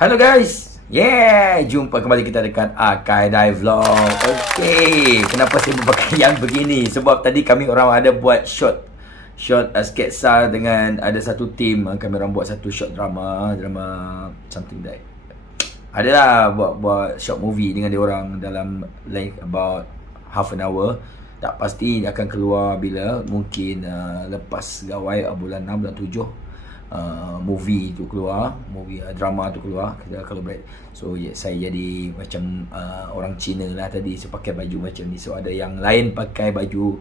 Halo guys, jumpa kembali kita dekat Akaidai Vlog. Okay, kenapa saya berpakaian begini? Sebab tadi kami orang ada buat short sketsa dengan ada satu team. Kami orang buat satu short drama something that adalah buat short movie dengan dia orang dalam length about half an hour. Tak pasti akan keluar bila, mungkin lepas gawai bulan 6 bulan 7 movie tu keluar, drama tu keluar, kita collaborate. So saya jadi macam orang Cina lah tadi. Saya pakai baju macam ni. So ada yang lain pakai baju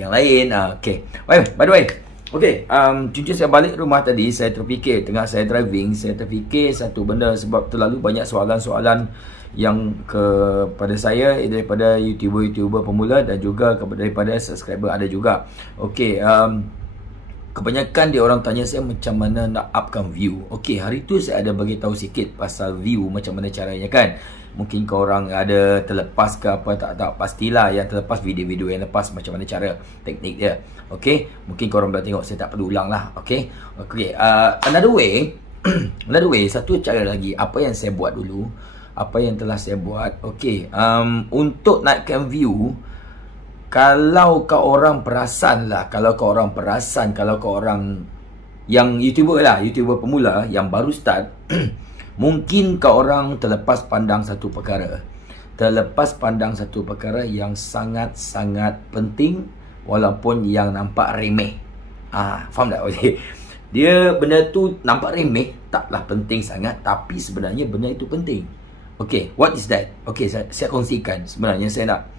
yang lain. Okay, by the way, okay, jujur saya balik rumah tadi, saya terfikir, tengah saya driving, saya terfikir satu benda. Sebab terlalu banyak soalan-soalan yang kepada saya daripada YouTuber pemula dan juga daripada subscriber ada juga. Okay, kebanyakan dia orang tanya saya macam mana nak upkan view. Okey, hari tu saya ada bagi tahu sikit pasal view, macam mana caranya kan. Mungkin kau orang ada terlepas ke apa, tak pastilah yang terlepas video-video yang lepas macam mana cara teknik dia. Okey, mungkin kau orang dah tengok, saya tak perlu ulang lah. Okey. Another way, satu cara lagi apa yang saya buat dulu, apa yang telah saya buat. Okey, untuk naikkan view, kalau kau orang perasan kalau kau orang yang YouTuber pemula yang baru start, mungkin kau orang terlepas pandang satu perkara yang sangat-sangat penting, walaupun yang nampak remeh. Faham tak? Okay. Dia benda tu nampak remeh, taklah penting sangat, tapi sebenarnya benda itu penting. Okay, what is that? Okay, saya kongsikan. Sebenarnya saya nak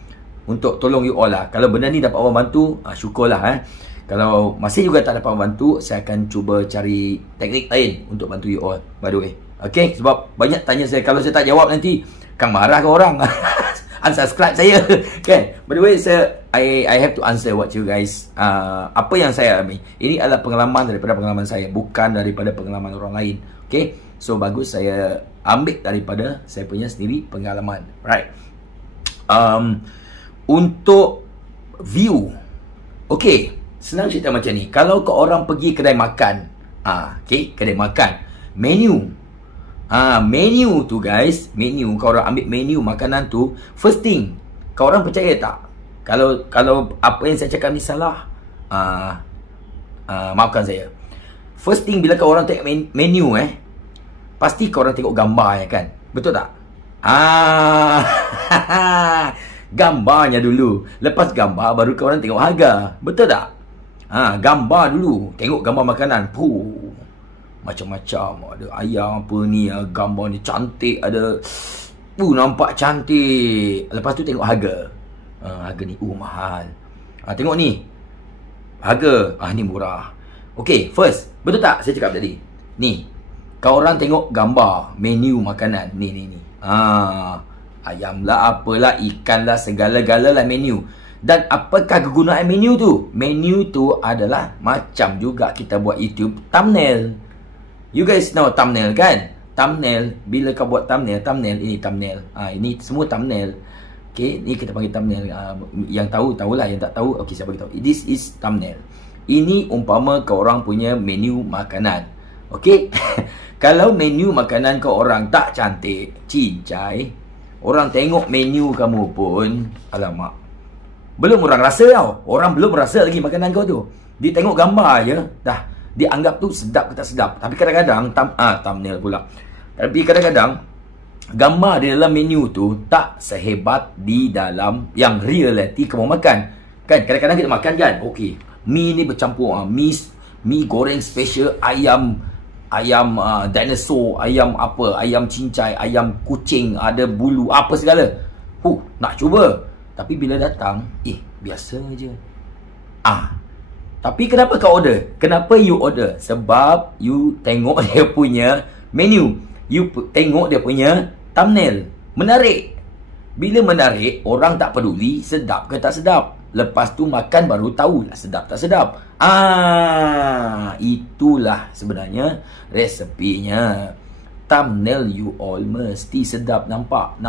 untuk tolong you all lah. Kalau benda ni dapat orang bantu, syukurlah. Kalau masih juga tak dapat orang bantu, saya akan cuba cari teknik lain untuk bantu you all, by the way. Okay, sebab banyak tanya saya, kalau saya tak jawab nanti Kang marah ke orang. Unsubscribe saya. Kan? By the way, I have to answer what you guys, apa yang saya alami. Ini adalah pengalaman daripada pengalaman saya, bukan daripada pengalaman orang lain. Okay, so bagus saya ambil daripada saya punya sendiri pengalaman. Right. Untuk view, okay, senang cerita macam ni. Kalau kau orang pergi kedai makan, okay, kedai makan, menu tu guys, kau orang ambil menu makanan tu, first thing, kau orang percaya tak? Kalau apa yang saya cakap ni salah, maafkan saya. First thing, bila kau orang tengok menu, pasti kau orang tengok gambar, ya kan? Betul tak? Gambarnya dulu. Lepas gambar baru kau orang tengok harga. Betul tak? Gambar dulu. Tengok gambar makanan. Macam-macam. Ada ayam apa ni, gambar ni cantik. Ada nampak cantik. Lepas tu tengok harga. Harga ni mahal. Tengok ni, harga ni murah. Okay, first, betul tak saya cakap tadi? Ni, kau orang tengok gambar menu makanan. Ni. Ayam lah, apalah, ikan lah, segala-gala lah menu. Dan apakah kegunaan menu tu? Menu tu adalah macam juga kita buat YouTube thumbnail. You guys know thumbnail kan? Thumbnail, bila kau buat thumbnail, ini thumbnail. Ini semua thumbnail. Okay, ni kita panggil thumbnail. Yang tahulah, yang tak tahu, okay, saya bagi tahu. This is thumbnail. Ini umpama kau orang punya menu makanan. Okay? Kalau menu makanan kau orang tak cantik, cincai, orang tengok menu kamu pun, alamak, belum orang rasa tau. Orang belum rasa lagi makanan kau tu. Dia tengok gambar je, dah dia anggap tu sedap ke tak sedap. Tapi kadang-kadang thumbnail pula. Tapi kadang-kadang gambar di dalam menu tu tak sehebat di dalam yang reality kamu makan. Kan kadang-kadang kita makan kan, okey, mi ni bercampur, mi goreng special, ayam dinosaur, ayam apa, ayam cincai, ayam kucing, ada bulu, apa segala. Nak cuba. Tapi bila datang, biasa je. Tapi kenapa kau order? Kenapa you order? Sebab you tengok dia punya menu, you tengok dia punya thumbnail. Menarik. Bila menarik, orang tak peduli sedap ke tak sedap. Lepas tu makan baru tahulah sedap tak sedap. Itulah sebenarnya resepinya. Thumbnail you all mesti sedap nampak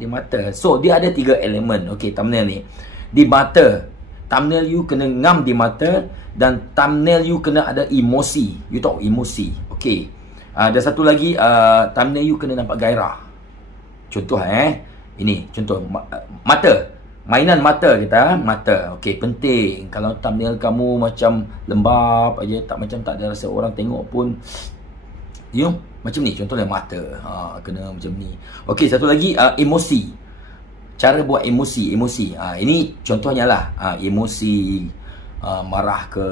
di mata. So dia ada 3 elemen. Okay, thumbnail ni di mata. Thumbnail you kena ngam di mata, dan thumbnail you kena ada emosi. You tahu emosi. Okay, Dan satu lagi, thumbnail you kena nampak gairah. Contoh ini contoh mata, mainan mata kita, mata. Okey, penting. Kalau thumbnail kamu macam lembab aja, tak ada rasa orang tengok pun, macam ni contohnya mata. Kena macam ni. Okey, satu lagi, emosi. Cara buat emosi. Ini contohnya lah, emosi, marah ke,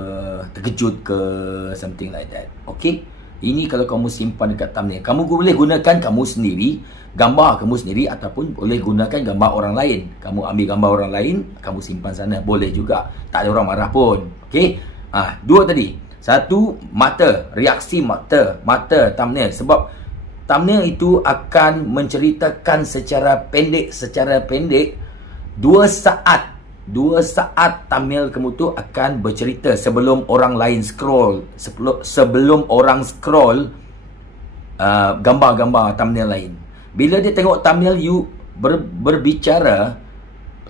terkejut ke, something like that. Okey, ini kalau kamu simpan dekat thumbnail. Kamu boleh gunakan kamu sendiri, gambar kamu sendiri, ataupun boleh gunakan gambar orang lain. Kamu ambil gambar orang lain, kamu simpan sana, boleh juga. Tak ada orang marah pun. Okey, dua tadi. Satu, mata, reaksi mata thumbnail. Sebab thumbnail itu akan menceritakan secara pendek 2 saat thumbnail kamu tu akan bercerita sebelum orang lain scroll, sebelum orang scroll gambar-gambar thumbnail lain. Bila dia tengok thumbnail you berbicara,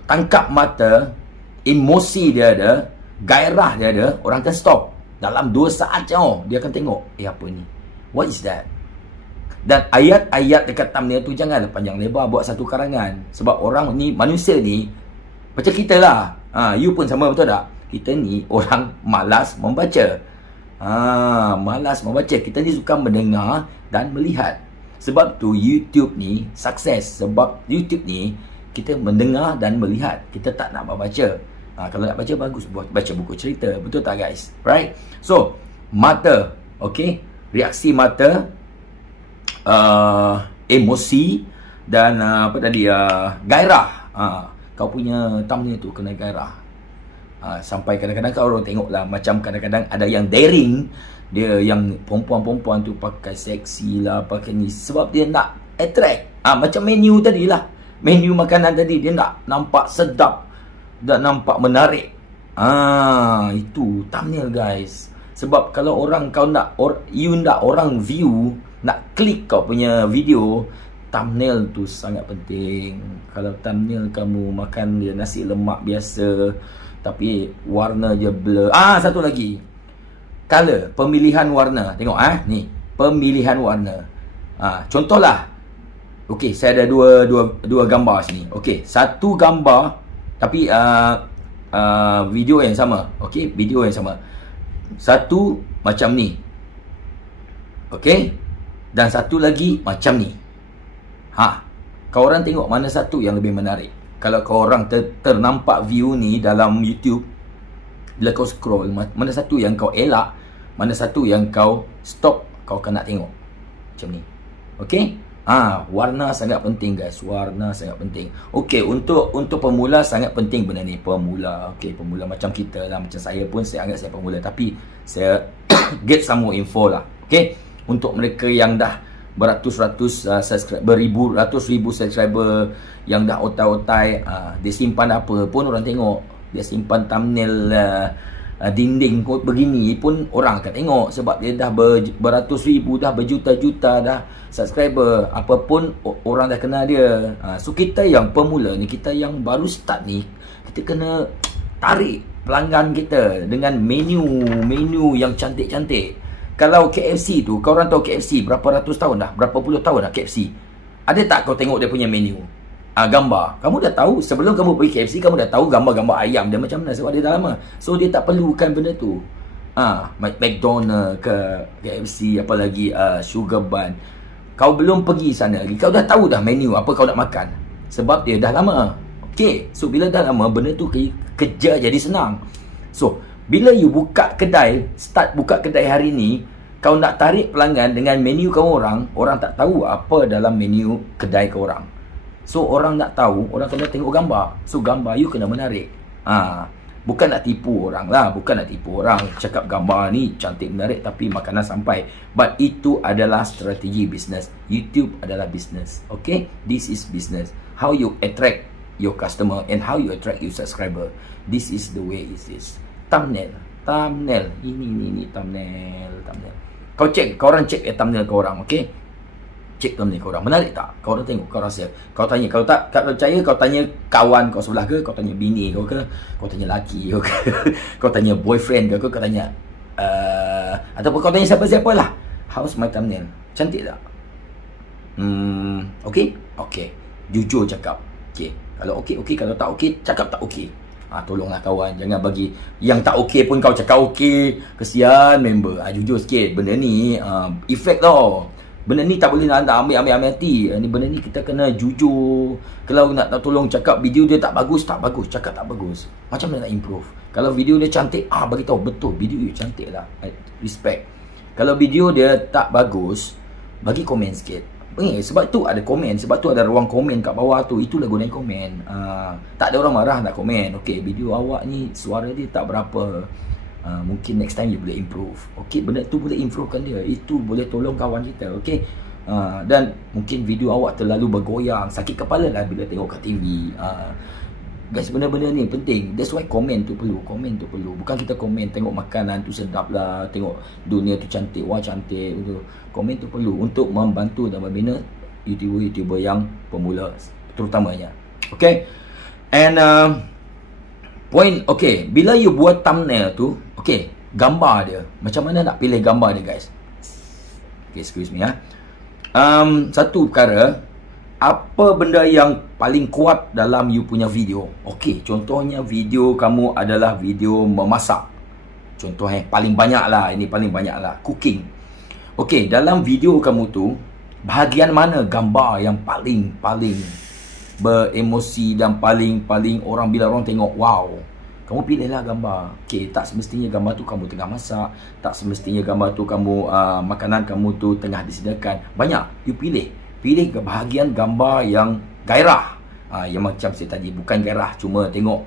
tangkap mata, emosi dia ada, gairah dia ada, orang akan stop. Dalam 2 saat je dia akan tengok, apa ni? What is that? Dan ayat-ayat dekat thumbnail tu jangan panjang lebar, buat satu karangan. Sebab orang ni, manusia ni macam kita lah. You pun sama, betul tak? Kita ni orang malas membaca. Malas membaca. Kita ni suka mendengar dan melihat. Sebab tu YouTube ni sukses. Sebab YouTube ni kita mendengar dan melihat. Kita tak nak membaca. Kalau nak baca, bagus baca buku cerita. Betul tak guys? Right? So, mata. Okay? Reaksi mata, emosi, dan apa tadi, gairah. Kau punya thumbnail tu kena gairah. Sampai kadang-kadang kau orang tengok lah, macam kadang-kadang ada yang daring, dia yang perempuan-perempuan tu pakai seksi lah, pakai ni, sebab dia nak attract. Macam menu tadi lah, menu makanan tadi, dia nak nampak sedap dan nampak menarik. Itu thumbnail guys. Sebab kalau orang kau nak, you nak orang view, nak klik kau punya video, thumbnail tu sangat penting. Kalau thumbnail kamu makan dia nasi lemak biasa, tapi warna je blur. Satu lagi, color, pemilihan warna. Tengok ni, pemilihan warna. Contohlah, okey, saya ada dua gambar sini. Okey, satu gambar tapi video yang sama. Okey, video yang sama. Satu macam ni. Okey, dan satu lagi macam ni. Kau orang tengok mana satu yang lebih menarik? Kalau kau orang ternampak view ni dalam YouTube, bila kau scroll, mana satu yang kau elak, mana satu yang kau stop, kau akan nak tengok. Macam ni. Okey? Warna sangat penting guys. Warna sangat penting. Okey, untuk pemula sangat penting benda ni. Pemula. Okey, pemula macam kita lah. Macam saya pun, saya anggap saya pemula. Tapi saya get some more info lah. Okey? Untuk mereka yang dah beratus-ratus subscriber, ratus ribu subscriber, yang dah otai-otai, dia simpan apa pun orang tengok. Dia simpan thumbnail dinding kot begini pun orang akan tengok. Sebab dia dah beratus ribu, dah berjuta-juta dah subscriber, apa pun orang dah kenal dia. So kita yang pemula ni, kita yang baru start ni, kita kena tarik pelanggan kita dengan menu yang cantik-cantik. Kalau KFC tu, kau orang tahu KFC berapa ratus tahun dah, berapa puluh tahun dah KFC. Ada tak kau tengok dia punya menu? Gambar. Kamu dah tahu, sebelum kamu pergi KFC, kamu dah tahu gambar-gambar ayam dia macam mana, sebab dia dah lama. So dia tak perlukan benda tu. McDonald ke KFC, apalagi Sugar Bun. Kau belum pergi sana lagi, kau dah tahu dah menu apa kau nak makan. Sebab dia dah lama. Okay, so bila dah lama, benda tu kerja jadi senang. So bila you buka kedai, start buka kedai hari ni, kau nak tarik pelanggan dengan menu kau orang tak tahu apa dalam menu kedai kau orang. So orang nak tahu, orang kena tengok gambar. So gambar you kena menarik. Bukan nak tipu orang lah, bukan nak tipu orang cakap gambar ni cantik menarik tapi makanan sampai. But itu adalah strategi bisnes. YouTube adalah bisnes. Okay, this is business. How you attract your customer and how you attract your subscriber. This is the way it is. Thumbnail. Ini thumbnail. Kau orang cek thumbnail kau orang, okey? Cek thumbnail kau orang, menarik tak? Kau orang tengok, kau rasa. Kau tanya, kalau tak percaya, kau tanya kawan kau sebelah ke, kau tanya bini kau ke, kau tanya laki kau ke, kau tanya boyfriend kau ke, kau tanya ataupun kau tanya siapa-siapa lah. How's my thumbnail? Cantik tak? Okay? Okay. Jujur cakap. Okay. Kalau okay, okay. Kalau tak okay, cakap tak okay. Tolonglah kawan. Jangan bagi yang tak okay pun kau cakap okay. Kesian member. Jujur sikit. Benda ni efek tau. Benda ni tak boleh nak ambil hati. Benda ni kita kena jujur. Kalau nak tolong cakap video dia tak bagus, tak bagus. Cakap tak bagus. Macam mana nak improve? Kalau video dia cantik, bagi tahu betul video dia cantik lah. Respect. Kalau video dia tak bagus, bagi komen sikit. Sebab tu ada komen, sebab tu ada ruang komen kat bawah tu. Itulah gunanya komen. Tak ada orang marah nak komen. Okay, video awak ni suara dia tak berapa. Mungkin next time you boleh improve. Okay, benda tu boleh improvekan dia. Itu boleh tolong kawan kita. Okay, dan mungkin video awak terlalu bergoyang, sakit kepala lah bila tengok kat TV. Guys, benda-benda ni penting. That's why komen tu perlu. Komen tu perlu. Bukan kita komen tengok makanan tu sedap lah, tengok dunia tu cantik, wah cantik tu. Komen tu perlu untuk membantu dan membina YouTuber-YouTuber yang pemula terutamanya. Okay, and point, okay, bila you buat thumbnail tu, okay, gambar dia, macam mana nak pilih gambar dia guys? Okay, excuse me satu perkara, apa benda yang paling kuat dalam you punya video? Okay, contohnya video kamu adalah video memasak. Contoh paling banyak lah, ini paling banyak lah, cooking. Okay, dalam video kamu tu, bahagian mana gambar yang paling beremosi dan paling orang, bila orang tengok, wow, kamu pilihlah gambar. Okay, tak semestinya gambar tu kamu tengah masak, tak semestinya gambar tu kamu makanan kamu tu tengah disediakan. Banyak, you pilih bahagian gambar yang gairah. Yang macam saya tadi, bukan gairah cuma tengok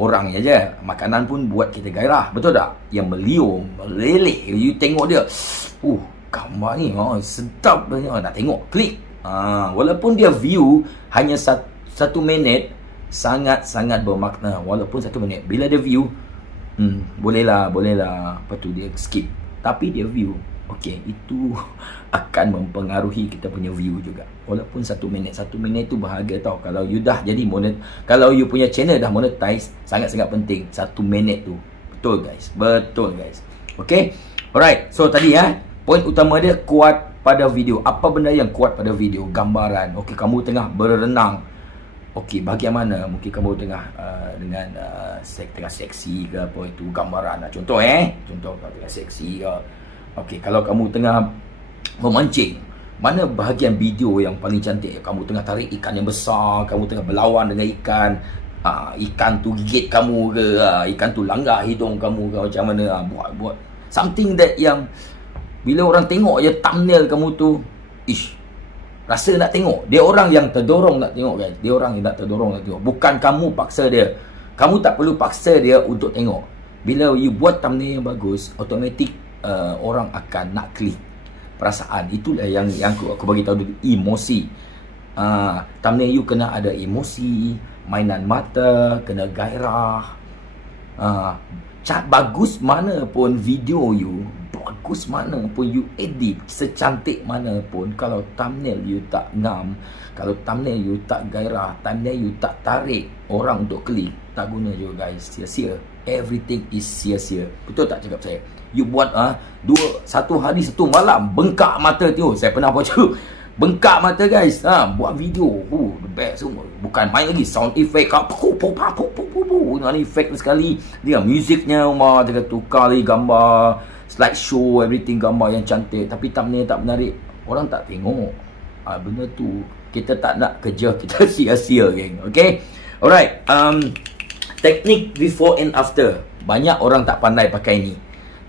orang je. Makanan pun buat kita gairah, betul tak? Yang melium, meleleh, you tengok dia, gambar ni sedap, nak tengok, klik. Walaupun dia view hanya 1 minit, sangat-sangat bermakna. Walaupun 1 minit, bila dia view, bolehlah apa tu, dia skip, tapi dia view. Okay, itu akan mempengaruhi kita punya view juga. Walaupun 1 minit, 1 minit tu bahagia tau. Kalau you dah jadi kalau you punya channel dah monetize, sangat-sangat penting 1 minit tu. Betul guys. Okay, alright. So tadi point utama dia kuat pada video. Apa benda yang kuat pada video? Gambaran. Okay, kamu tengah berenang. Okay, bahagian mana? Mungkin kamu tengah dengan tengah seksi ke apa, itu gambaran lah. Contoh contoh kalau tengah seksi ke. Okay, kalau kamu tengah memancing, mana bahagian video yang paling cantik? Kamu tengah tarik ikan yang besar, kamu tengah berlawan dengan ikan, ikan tu gigit kamu ke, ikan tu langgar hidung kamu ke, macam mana? Buat something that yang bila orang tengok je thumbnail kamu tu, rasa nak tengok. Dia orang yang terdorong nak tengok guys. Dia orang yang nak terdorong nak tengok. Bukan kamu paksa dia. Kamu tak perlu paksa dia untuk tengok. Bila you buat thumbnail yang bagus, automatik orang akan nak klik. Perasaan itulah yang aku bagi tahu dulu, emosi. Thumbnail you kena ada emosi, mainan mata, kena gairah. Bagus mana pun video you, bagus mana pun you edit, secantik mana pun, kalau thumbnail you tak ngam, kalau thumbnail you tak gairah, thumbnail you tak tarik orang untuk klik, tak guna juga guys. Sia-sia. Everything is sia-sia. Betul tak cakap saya? You buat satu hari satu malam bengkak mata tu. Saya pernah buat tu. Bengkak mata guys. Buat video. The best semua. Bukan main lagi sound effect. Dengan effect sekali. Dengan musiknya dia tukar lagi gambar, slideshow, everything, gambar yang cantik, tapi thumbnail tak menarik. Orang tak tengok. Benda tu kita tak nak kerja kita sia-sia geng. Okay, alright. Teknik before and after. Banyak orang tak pandai pakai ni.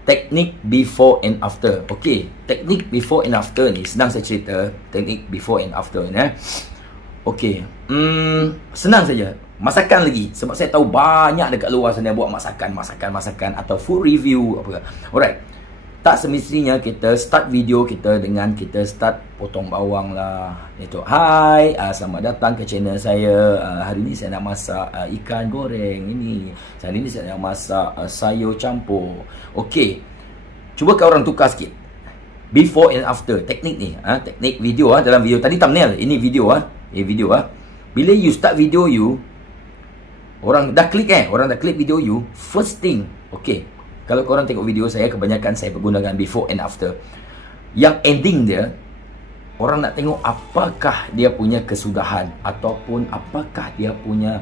Teknik before and after. Okay, teknik before and after ni senang saya cerita. Teknik before and after ni. Okay, senang saja. Masakan lagi. Sebab saya tahu banyak dekat luar sana buat masakan atau food review apa. Alright. Tak semestinya kita start video kita dengan kita start potong bawang lah. Itu, hai, selamat datang ke channel saya. Hari ni saya nak masak ikan goreng ini. Hari ni saya nak masak sayur campur. Okey. Cuba kau orang tukar sikit. Before and after. Teknik ni, teknik video dalam video tadi thumbnail, ini video video Bila you start video you, orang dah klik orang dah klik video you, first thing, okey. Kalau korang tengok video saya, kebanyakan saya menggunakan before and after. yang ending dia, orang nak tengok apakah dia punya kesudahan ataupun apakah dia punya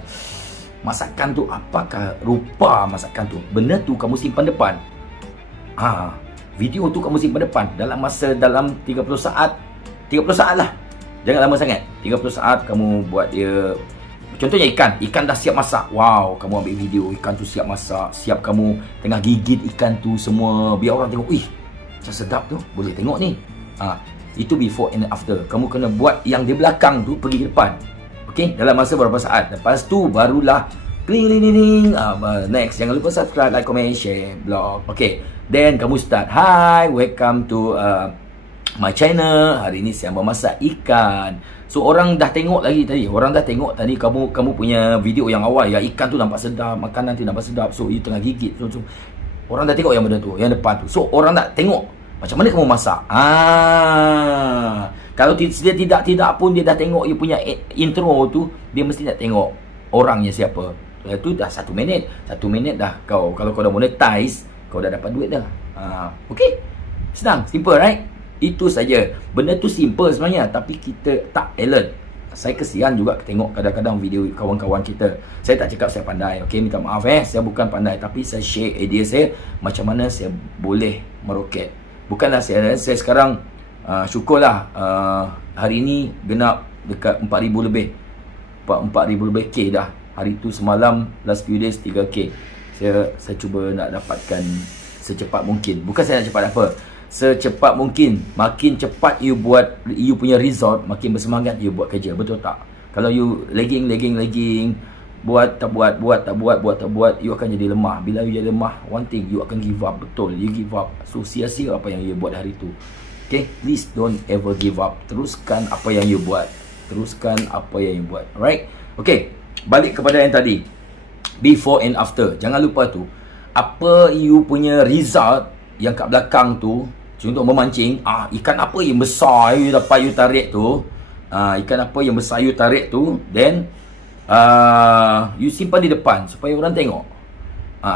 masakan tu, apakah rupa masakan tu. Benda tu kamu simpan depan. Video tu kamu simpan depan dalam 30 saat. 30 saat lah. Jangan lama sangat. 30 saat kamu buat dia. Contohnya ikan dah siap masak. Wow, kamu ambil video ikan tu siap masak, siap kamu tengah gigit ikan tu semua, biar orang tengok, "Ih, macam sedap tu, boleh tengok ni." Itu before and after. Kamu kena buat yang di belakang tu pergi ke depan. Okey, dalam masa beberapa saat. Lepas tu barulah kling. Next, jangan lupa subscribe, like, comment, share blog. Okey, then kamu start. Hi, welcome to my channel. Hari ni saya memasak ikan. So orang dah tengok lagi tadi. Orang dah tengok tadi kamu punya video yang awal ya, ikan tu nampak sedap, makanan tu nampak sedap. So you tengah gigit. So orang dah tengok yang benda tu, yang depan tu. So orang nak tengok macam mana kamu masak. Kalau dia tidak pun dia dah tengok you punya intro tu, dia mesti nak tengok orangnya siapa. Itu dah 1 minit. 1 minit dah kau. Kalau kau dah monetize, kau dah dapat duit dah. Okey. Senang, simple, right? Itu saja. Benda tu simple sebenarnya, tapi kita tak alert. Saya kesian juga tengok kadang-kadang video kawan-kawan kita. Saya tak cakap saya pandai. Okey, minta maaf saya bukan pandai, tapi saya share idea saya macam mana saya boleh meroket. Bukanlah saya sekarang syukurlah hari ni genap dekat 4,000 lebih. 4,000 lebih K dah. Hari tu semalam last few days 3K. Saya cuba nak dapatkan secepat mungkin. Bukan saya nak cepat apa. Secepat mungkin. Makin cepat you buat you punya result, makin bersemangat you buat kerja. Betul tak? Kalau you lagging, buat tak buat, you akan jadi lemah. Bila you jadi lemah, one thing, you akan give up. Betul, you give up. So sia-sia apa yang you buat hari tu. Okay, please don't ever give up. Teruskan apa yang you buat. Alright? Okay, balik kepada yang tadi, before and after. Jangan lupa tu, apa you punya result yang kat belakang tu. Contoh memancing, ikan apa yang besar you dapat you tarik tu, ikan apa yang besar you tarik tu, then you simpan di depan supaya orang tengok.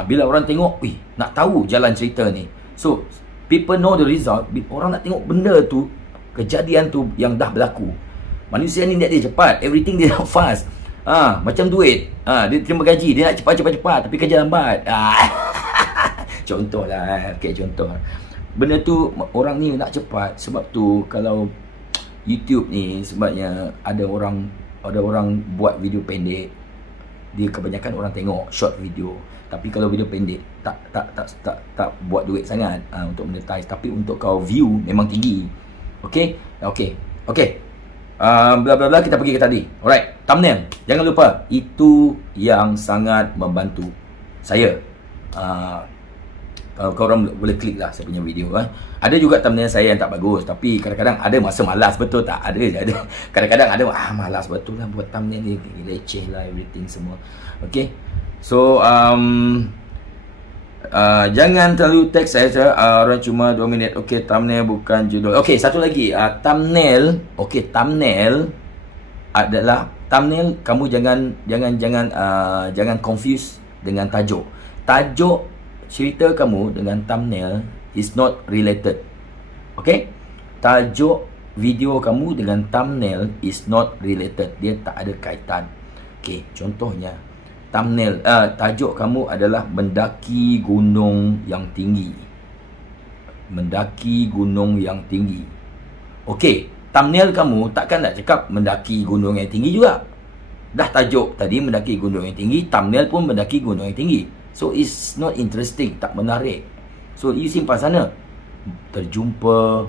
Bila orang tengok, nak tahu jalan cerita ni. So people know the result. Orang nak tengok benda tu, kejadian tu yang dah berlaku. Manusia ni dia cepat, everything dia fast. Macam duit, dia terima gaji, dia nak cepat, tapi kerja lambat. Contoh lah. Okay, contoh. Benda tu orang ni nak cepat. Sebab tu kalau YouTube ni, sebabnya ada orang buat video pendek, dia kebanyakan orang tengok short video. Tapi kalau video pendek tak buat duit sangat untuk monetize. Tapi untuk kau view memang tinggi. Okay. Bla bla bla, kita pergi ke tadi. Alright, thumbnail. Jangan lupa, itu yang sangat membantu saya. Kau orang boleh klik lah saya punya video. Ada juga thumbnail saya yang tak bagus, tapi kadang-kadang ada masa malas, betul tak? Ada. Kadang-kadang ada malas betul lah buat thumbnail ni, leceh lah everything semua. Okay. So jangan terlalu teks saya, orang cuma 2 minit. Okay, thumbnail bukan judul. Okay, satu lagi, thumbnail. Okay, thumbnail adalah thumbnail. Kamu jangan confuse dengan tajuk. Tajuk cerita kamu dengan thumbnail is not related. Okay, tajuk video kamu dengan thumbnail is not related. Dia tak ada kaitan. Okay, contohnya thumbnail, tajuk kamu adalah mendaki gunung yang tinggi. Okay, thumbnail kamu takkan nak cakap mendaki gunung yang tinggi juga. Dah tajuk tadi mendaki gunung yang tinggi, thumbnail pun mendaki gunung yang tinggi. So it's not interesting, tak menarik. So you simpan sana. Terjumpa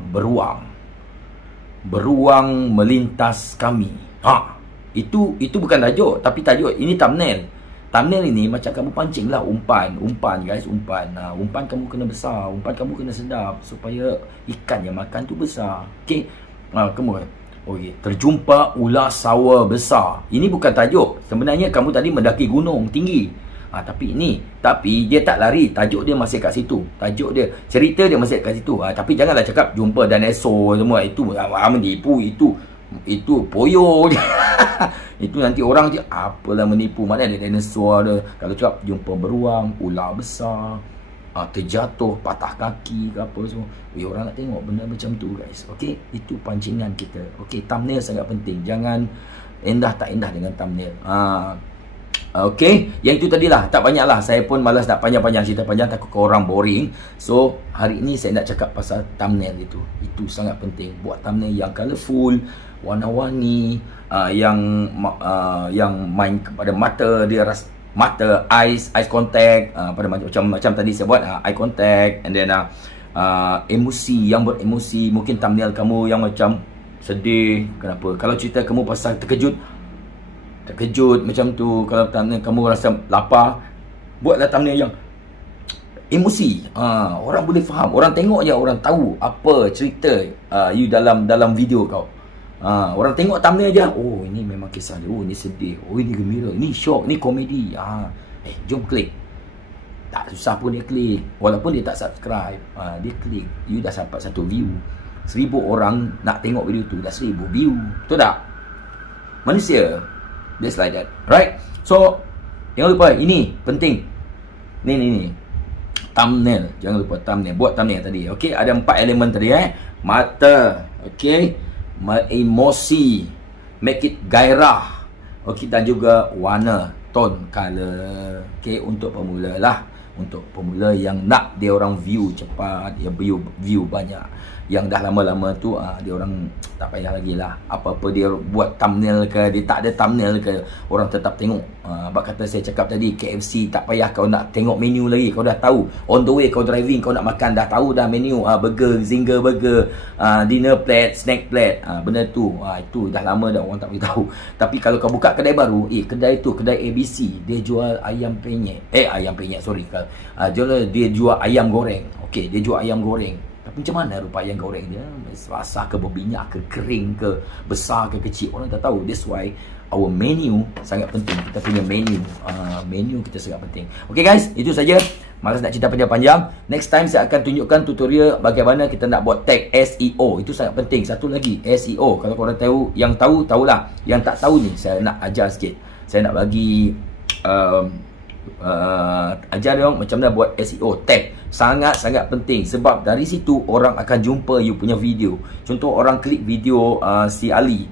beruang melintas kami. Itu bukan tajuk, tapi tajuk ini thumbnail. Thumbnail ini macam kamu pancing lah, umpan guys, umpan kamu kena besar, umpan kamu kena sedap supaya ikan yang makan tu besar. Okay, kamu terjumpa ular sawah besar. Ini bukan tajuk. Sebenarnya kamu tadi mendaki gunung tinggi. Tapi dia tak lari. Tajuk dia masih kat situ. Tajuk dia, cerita dia masih kat situ. Tapi janganlah cakap jumpa dinosaur semua. Itu menipu. Itu poyo. Itu nanti orang je apalah menipu. Mana ada dinosaur ada. Kalau cakap jumpa beruang, ular besar, terjatuh, patah kaki ke apa semua. Orang nak tengok benda macam tu guys. Okey, itu pancingan kita. Okey, thumbnail sangat penting. Jangan indah tak indah dengan thumbnail. Okey, yang itu tadilah, tak banyak lah. Saya pun malas nak panjang-panjang cerita panjang, takut korang boring. So, hari ni saya nak cakap pasal thumbnail itu. Itu sangat penting. Buat thumbnail yang colourful, warna-warni, yang main kepada mata dia, mata, eyes contact, pada macam tadi saya buat eye contact, and then emosi, yang beremosi. Mungkin thumbnail kamu yang macam sedih, kenapa? Kalau cerita kamu pasal terkejut macam tu. Kalau thumbnail kamu rasa lapar, buatlah thumbnail yang emosi. Orang boleh faham, orang tengok je, orang tahu apa cerita you dalam video kau. Orang tengok thumbnail je, oh ini memang kisah dia, oh ini sedih, oh ini gembira, ini shock, ini komedi. Jom klik. Tak susah pun dia klik. Walaupun dia tak subscribe, dia klik, you dah dapat 1 view. 1000 orang nak tengok video tu, dah 1000 view. Betul tak? Manusia just like that, right? So jangan lupa, ini penting. Ni thumbnail. Jangan lupa thumbnail. Buat thumbnail tadi. Okey, ada 4 elemen tadi mata, okey, emosi, make it gairah, okey, dan juga warna, tone, color. Okey, untuk pemula lah. Untuk pemula yang nak dia orang view cepat, dia view banyak. Yang dah lama-lama tu dia orang tak payah lagi lah. Apa-apa dia buat thumbnail ke, dia tak ada thumbnail ke, orang tetap tengok. Sebab kata saya cakap tadi, KFC tak payah kau nak tengok menu lagi. Kau dah tahu, on the way kau driving, kau nak makan, dah tahu dah menu. Burger, zinger burger, dinner plate, snack plate, benda tu. Itu dah lama dah orang tak beritahu. Tapi kalau kau buka kedai baru, kedai tu, kedai ABC, dia jual ayam penyet. Ayam penyet, sorry. Dia jual ayam goreng. Okey, dia jual ayam goreng. Tapi macam mana rupa ayam goreng dia? Basah ke, berminyak ke, kering ke, besar ke, kecil, orang tak tahu. That's why our menu sangat penting. Kita punya menu, menu kita sangat penting. Okay guys, itu saja. Malas nak cerita panjang-panjang. Next time saya akan tunjukkan tutorial bagaimana kita nak buat tag SEO. Itu sangat penting. Satu lagi, SEO. Kalau korang tahu, yang tahu, tahulah. Yang tak tahu ni, saya nak ajar sikit. Saya nak bagi ajar dia macam mana buat SEO tag. Sangat-sangat penting. Sebab dari situ orang akan jumpa you punya video. Contoh, orang klik video si Ali.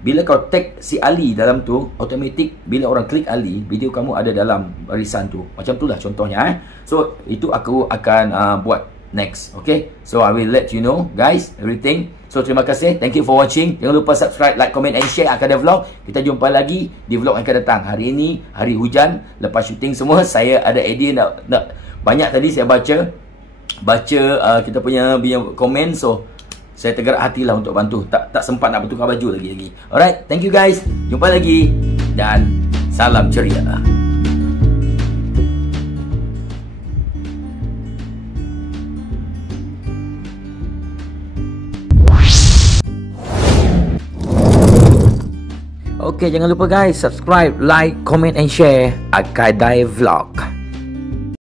Bila kau tag si Ali dalam tu, automatik bila orang klik Ali, video kamu ada dalam barisan tu. Macam tu lah contohnya. So itu aku akan buat next. Okay, so I will let you know guys everything. So terima kasih, thank you for watching. Jangan lupa subscribe, like, comment and share Akada Vlog. Kita jumpa lagi di vlog yang akan datang. Hari ini hari hujan, lepas syuting semua, saya ada idea nak banyak tadi saya baca kita punya komen. So saya tergerak hatilah untuk bantu. Tak sempat nak bertukar baju lagi. Alright, thank you guys. Jumpa lagi dan salam ceria. Okay, jangan lupa guys, subscribe, like, comment and share Akada Vlog.